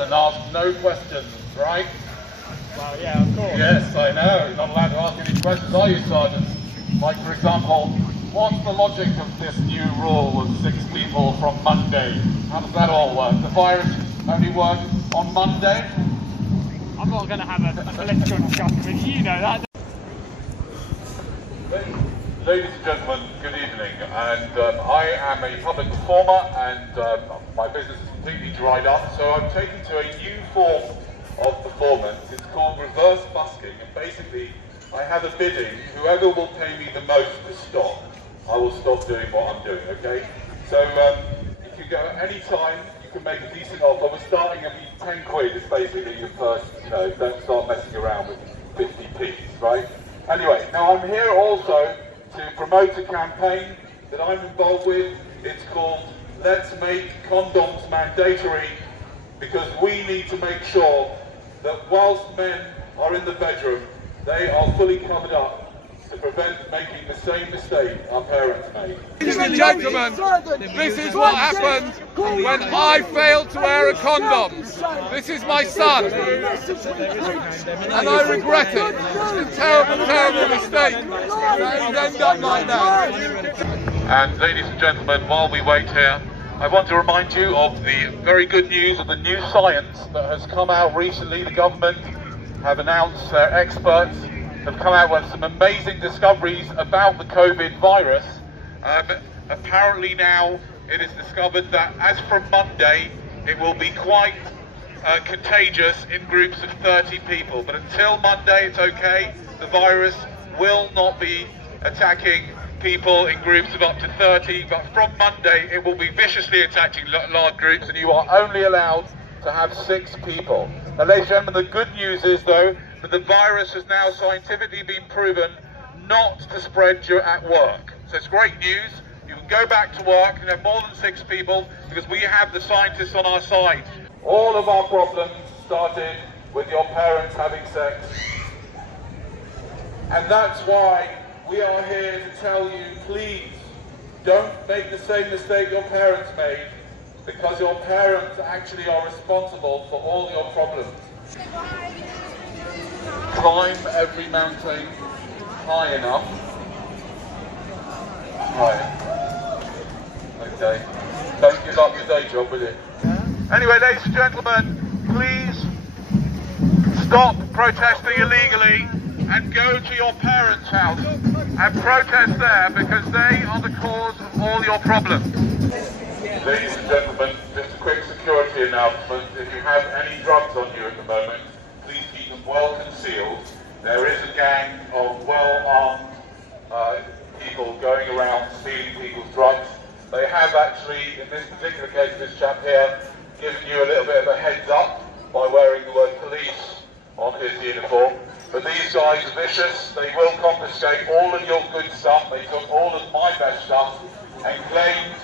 and ask no questions, right? Well, yeah, of course. Yes, I know. You're not allowed to ask any questions, are you, Sergeant? Like, for example, what's the logic of this new rule of 6 people from Monday? How does that all work? The virus only works on Monday? I'm not going to have a political discussion with you, know that. Ladies and gentlemen, good evening. And I am a public performer, and my business is completely dried up, so I'm taking to a new form of performance. It's called reverse busking, and basically I have a bidding. Whoever will pay me the most to stop, I will stop doing what I'm doing, okay? So you can go at any time, you can make a decent offer. We're starting at 10 quid is basically your first, don't start messing around with 50p, right? Anyway, now I'm here also to promote a campaign that I'm involved with. It's called Let's Make Condoms Mandatory, because we need to make sure that whilst men are in the bedroom, they are fully covered up to prevent making the same mistake our parents made. Ladies and gentlemen, this is what happens when I fail to wear a condom. This is my son, and I regret it. It's a terrible, terrible mistake. And end up like that. And ladies and gentlemen, while we wait here, I want to remind you of the very good news of the new science that has come out recently. The government have announced, their experts have come out with some amazing discoveries about the COVID virus. Apparently now it is discovered that as from Monday it will be quite contagious in groups of 30 people. But until Monday it's okay. The virus will not be attacking people in groups of up to 30, but from Monday it will be viciously attacking large groups, and you are only allowed to have 6 people. Now, ladies and gentlemen, the good news is though that the virus has now scientifically been proven not to spread at work. So it's great news. You can go back to work and have more than 6 people because we have the scientists on our side. All of our problems started with your parents having sex, and that's why we are here to tell you, please, don't make the same mistake your parents made, because your parents actually are responsible for all your problems. Climb every mountain high enough. Right. Okay. Don't give up your day job, will you? Anyway, ladies and gentlemen, please stop protesting illegally and go to your parents' house and protest there, because they are the cause of all your problems. Ladies and gentlemen, just a quick security announcement. If you have any drugs on you at the moment, please keep them well concealed. There is a gang of well-armed people going around stealing people's drugs. They have actually, in this particular case, this chap here, given you a little bit of a heads up by wearing the word police on his uniform. But these guys are vicious. They will confiscate all of your good stuff. They took all of my best stuff and claimed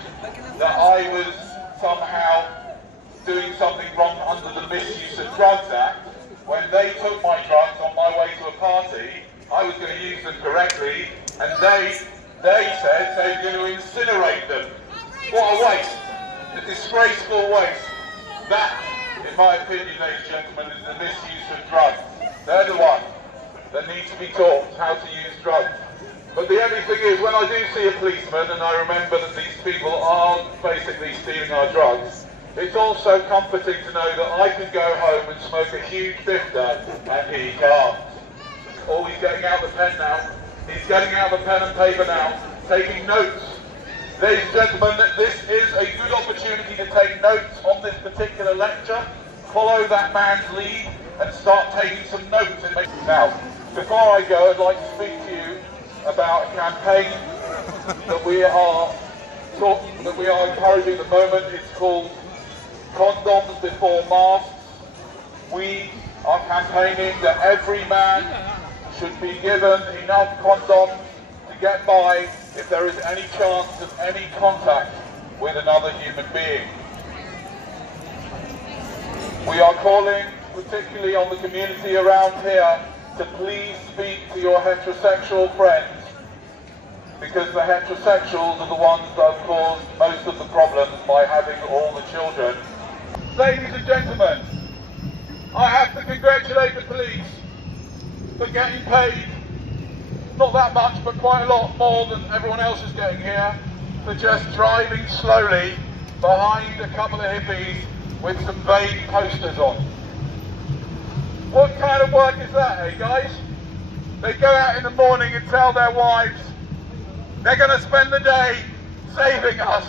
that I was somehow doing something wrong under the Misuse of Drugs Act. When they took my drugs on my way to a party, I was going to use them correctly, and they said they were going to incinerate them. What a waste. A disgraceful waste. That, in my opinion, ladies and gentlemen, is the misuse of drugs. They're the ones that need to be taught how to use drugs. But the only thing is, when I do see a policeman and I remember that these people are basically stealing our drugs, it's also comforting to know that I can go home and smoke a huge bifter and he can't. Oh, he's getting out the pen now. He's getting out the pen and paper now, taking notes. Ladies and gentlemen, this is a good opportunity to take notes on this particular lecture. Follow that man's lead and start taking some notes. Now, before I go, I'd like to speak to you about a campaign that we are encouraging at the moment. It's called Condoms Before Masks. We are campaigning that every man should be given enough condoms to get by if there is any chance of any contact with another human being. We are calling particularly on the community around here to please speak to your heterosexual friends, because the heterosexuals are the ones that have caused most of the problems by having all the children. Ladies and gentlemen, I have to congratulate the police for getting paid, not that much, but quite a lot more than everyone else is getting here, for just driving slowly behind a couple of hippies with some vague posters on. What kind of work is that, eh guys? They go out in the morning and tell their wives they're going to spend the day saving us.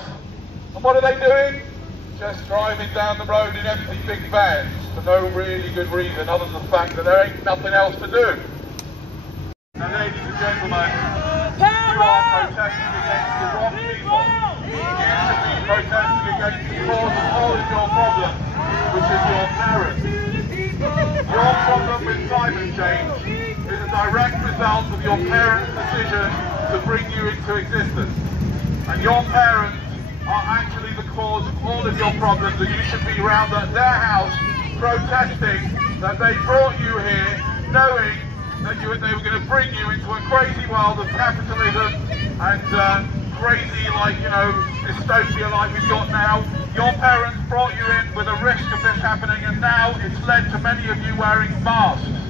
And what are they doing? Just driving down the road in empty big vans for no really good reason other than the fact that there ain't nothing else to do. And ladies and gentlemen, you are protesting against the wrong people. You should be protesting against the cause of all of your problems, which is your parents. Your problem with climate change is a direct result of your parents' decision to bring you into existence. And your parents are actually the cause of all of your problems, and you should be around at their house protesting that they brought you here knowing that they were going to bring you into a crazy world of capitalism and crazy, like, you know, dystopia like we've got now. Your parents brought you in with a risk of this happening, and now it's led to many of you wearing masks.